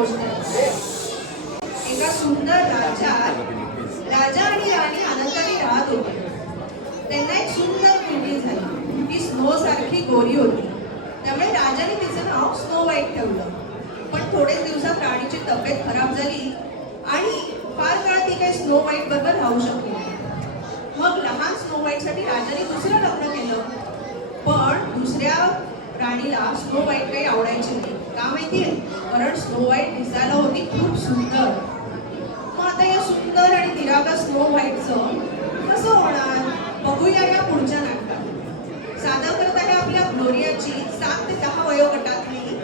गोष्ट आहे. एका सुंदर राजा आणि राणी आनंदाने राहत होते. त्यांना एक सुंदर मुलगी झाली. ती स्नो सारखी गोरी होती. त्यामुळे राजाने तिचं नाव स्नो व्हाईट ठेवलं. पण थोडेच दिवसात राणीची तब्येत खराब झाली आणि फार काळ ती काही स्नो व्हाईट बरोबर राहू शकली नाही. मग लहान स्नो व्हाईट साठी राजाने दुसरं लग्न केलं. पण दुसऱ्या राणीला स्नो व्हाईट काही आवडायची नाही. का माहितीये? कारण स्नो व्हाईट दिसायला होती खूप सुंदर. मग आता या सुंदर आणि निरागस स्नो व्हाईटचं कसं होणार? बघूया या पुढच्या नाटकात. सादर करत आहे आपल्या ग्लोरियाची 7 ते 10 वयोगटातली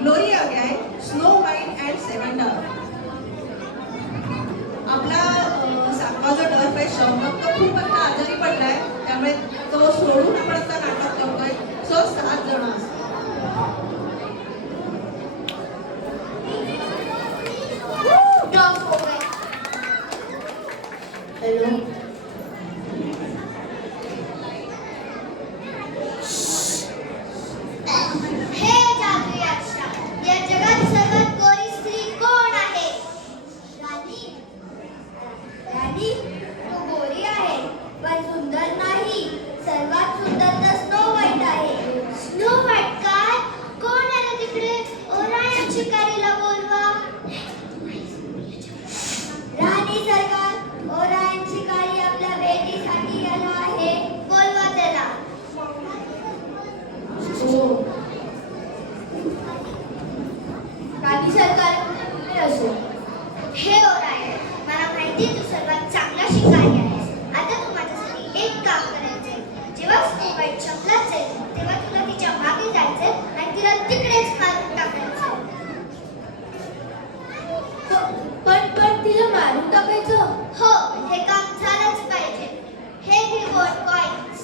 Gloria gang, snow white and 7 dwarf. आपला 7वा जो डॉर्फ आहे शौनक, तो खूप आता आजारी पडलाय. त्यामुळे तो सोडून आपण आता नाटक करतोय. सो 7 जण असतात. हॅलो, हे जादू याक्षा, या जगात सर्वात गोरी स्त्री कोण आहे? राणी. राणी, तू गोरी आहे पण सुंदर नाही. सर्वात सुंदर तर स्नो व्हाईट आहे. स्नो व्हाईट काय? कोण आहे तिकडे? ओरायन शिकारीला बोलवा. राणी सरकार, ओरायन शिकारी आपल्या भेटीसाठी आला आहे. बोलवा त्याला. राणी सरकार कुठे असो? हे ओरायन, मला माहिती तू सर्वात चांगला शिकारी आहेस. आता तू माझ्यासाठी एक काम करायचंय. जेव्हा स्नो व्हाईट चपलात जाईल तेव्हा तुला तिच्या मागे जायचंय आणि तिला तिकडेच मारून टाकायचं. पण तिला मारून टाकायचं? हो, हे काम झालंच पाहिजे. हे घे गोल्ड कॉइन्स.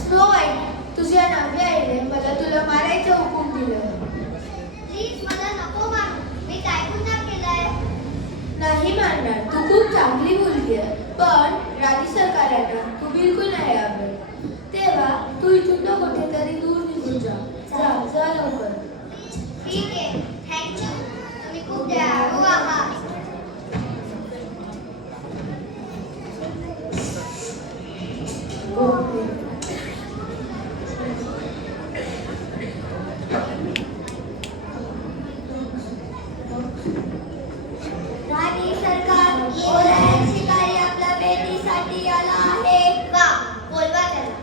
स्नो व्हाईट, तुझ्या नव्या आईने मला तुला मारायचं हुकूम दिलं. प्लीज मला नको मारू. मी काय गुन्हा केलाय? नाही मारणार, तू खूप चांगली मुलगी आहे. पण राणी सरकारांना तू बिलकुल नाही आवडत. तेव्हा तू इथून तो कुठेतरी दूर निघून जा. जा लवकर. ठीक आहे, थँक्यू. तुम्ही खूप दयाळू आहात. राणी सरकार, ओरायन शिकारी आपल्या भेटीसाठी आला आहे. वा, बोलवा त्याला.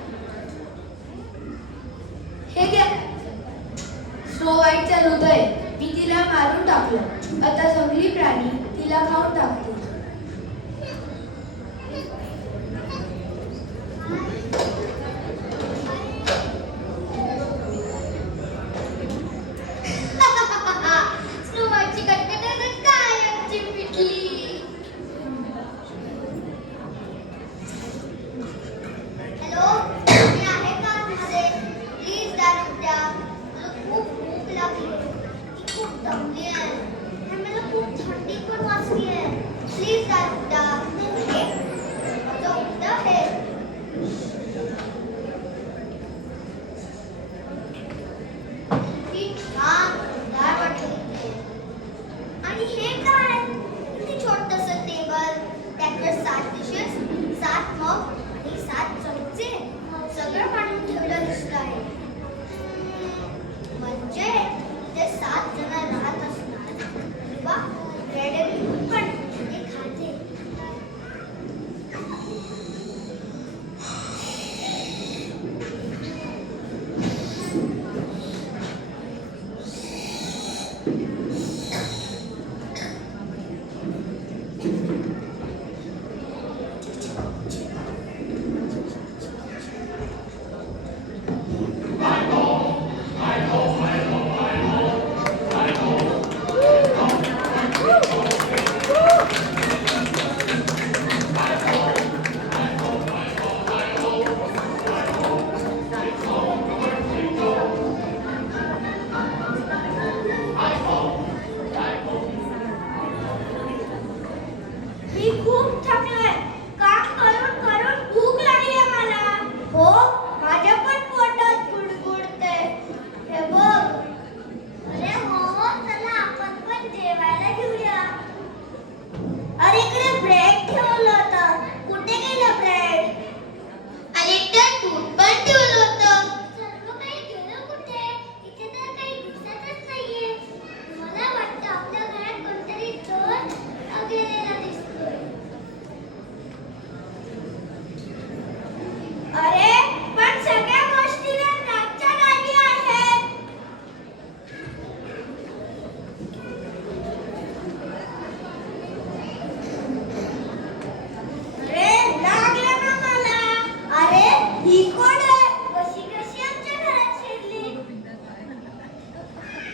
हे घ्या स्नो व्हाईटचं हृदय. मी तिला मारून टाकलं. आता जंगली प्राणी तिला खाऊन टाकतील. स्नो व्हाईटची कटकट कायमची पिटली. हॅलो, तुम्ही आहे का आतमध्ये? प्लीज दारू द्या. मला खूप भूक लागली. मी खूप दमली आहे आणि मला खूप थंडी पण वाजली आहे. प्लीज दारू द्या. ओके.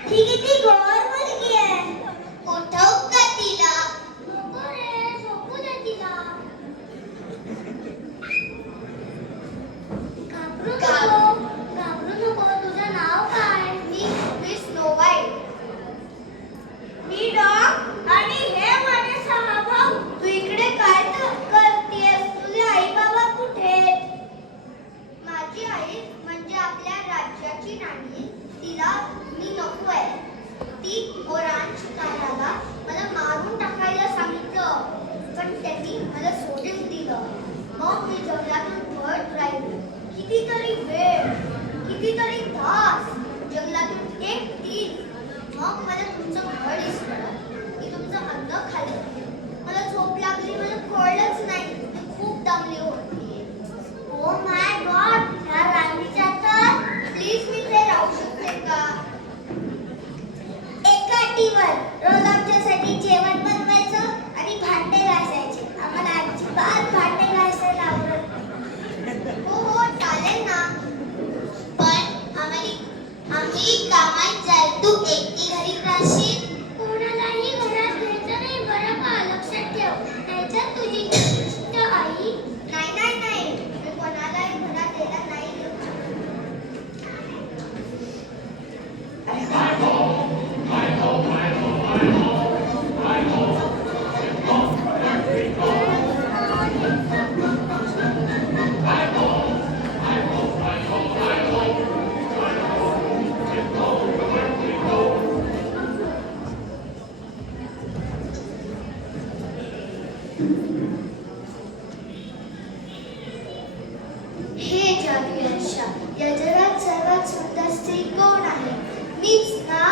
ही किती गोड मुलगी आहे. उठव का तिला? नको रे, झोपू दे तिला. घाबरू नको. तुझं नाव काय? मी स्नो व्हाईट. मी डॉग आणि हे माझे 6 भाऊ. तू इकडे काय करतेस? तुझे आई बाबा कुठे आहेत? माझी आई म्हणजे आपल्या राज्याची राणी. तिला मी नको आहे. ती ओरांश ताराला मला मारून टाकायला सांगितलं, पण त्यांनी मला सोडून दिलं. मग मी जंगलातून पळत राहिलो. कितीतरी वेळ, कितीतरी तास जंगलातून एकटी. मग मला तुमचं घर दिसलं. मी तुमचं अन्न खाल्लं. मला झोप लागली. मला कळलंच नाही. मी खूप दमली होती. ओ माय गॉड, ह्या राणीच्या तर प्लीज मी ते राहू शकते का? एका अटीवर. रोज आमच्यासाठी जेवण बनवायचं आणि भांडे घासायचे. आम्हाला अजिबात भांडे घासायला आवडत नाही. हो चालेल ना, पण आम्ही कामात जाईल. तू एकटी घरी राहशील? कोणालाही घरात घ्यायचं नाही, बरं का? लक्षात ठेव. त्याच्यात तुझी गोष्ट आई. नाही, मी कोणालाही घरात यायला नाही देऊ. हे जादू यशा, या जगात सर्वात सुंदर स्त्री कोण आहे? मीच ना.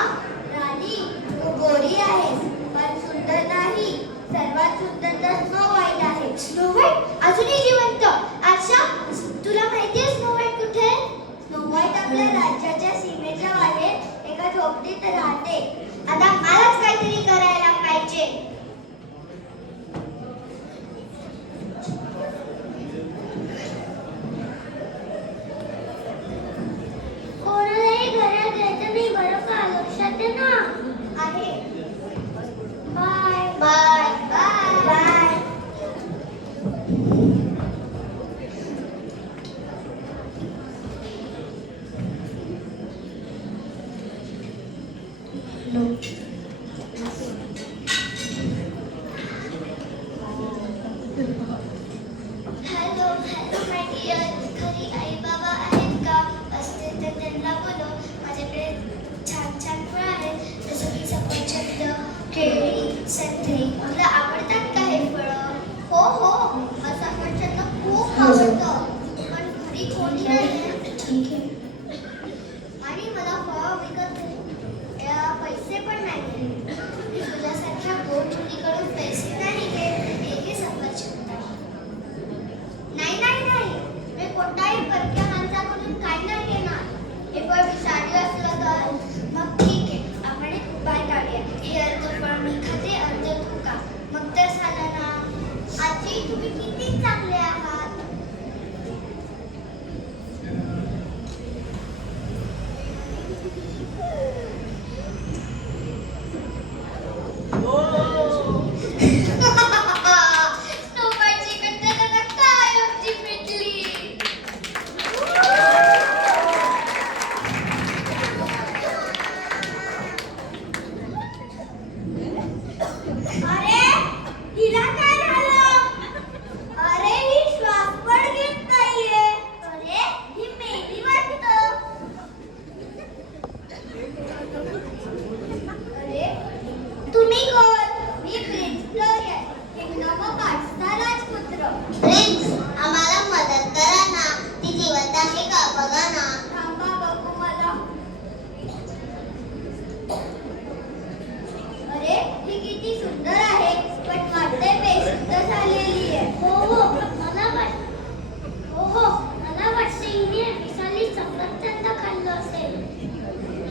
राणी, तू गोरी आहेस पण सुंदर नाही. सर्वात सुंदर तर स्नो व्हाईट आहे. स्नो व्हाईट अजूनही जिवंत? आशा, तुला माहिती आहे स्नो व्हाईट कुठे? स्नो व्हाईट आपल्या राज्याच्या सीमेच्या बाहेर एका झोपडीत राहते. आता मलाच काहीतरी करायला पाहिजे. कोणालाही घरात घ्यायचं नाही, बरं का? लक्षात दे ना. आहे. Bye bye bye bye. Hello my dear. घरी आई बाबा आहेत का? असते तर त्यांना बोलव. माझ्याकडे छान छान फळं आहेत, जसं की सफरचंद, केळी, संत्री. तुला आवडतात का हे फळं? हो, मला सफरचंद खूप आवडतं, पण घरी कोणी नाही. ठीक आहे. आणि मला फळं विकत पैसे पण नाही. मी तुझ्यासारख्या गोड मुलीकडून पैसे नाही घेत. हे सफरचंद. नाही, मी कोणत्याही परक्या माणसाकडून काही नाही घेणार. हे फळ विषारी असलं तर मग ठीक आहे, आपण एक उपाय काढूया. हे अर्ध फळ मी खाते, अर्ध तू खा. मग तर झालं ना. आजी, तुम्ही किती चांगले आहात. स्नोबाईची कंटाळा काय होती पेटली. अरे, हिला काय झालं? अरे, ही श्वास पण घेत नाहीये. अरे, ही मेली वाटतं. अरे, तुम्ही कोण? मी प्रिन्स फ्लोरिया, किंगडम ऑफ आर्ट्सचा राजपुत्र. प्रिन्स, आम्हाला मदत करा ना. ती जिवंत आहे का बघा ना. थांबा बघू मला. अरे, ही किती सुंदर आहे, पण वाटते बेशुद्ध झालेली आहे. हो, मला वाटते हिने विषारी सफरचंद खाल्लं असेल.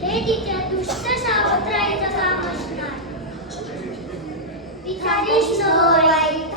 हे तिच्या दुष्ट सावत्राईचं काम असणार. बिचारी स्नो व्हाईट.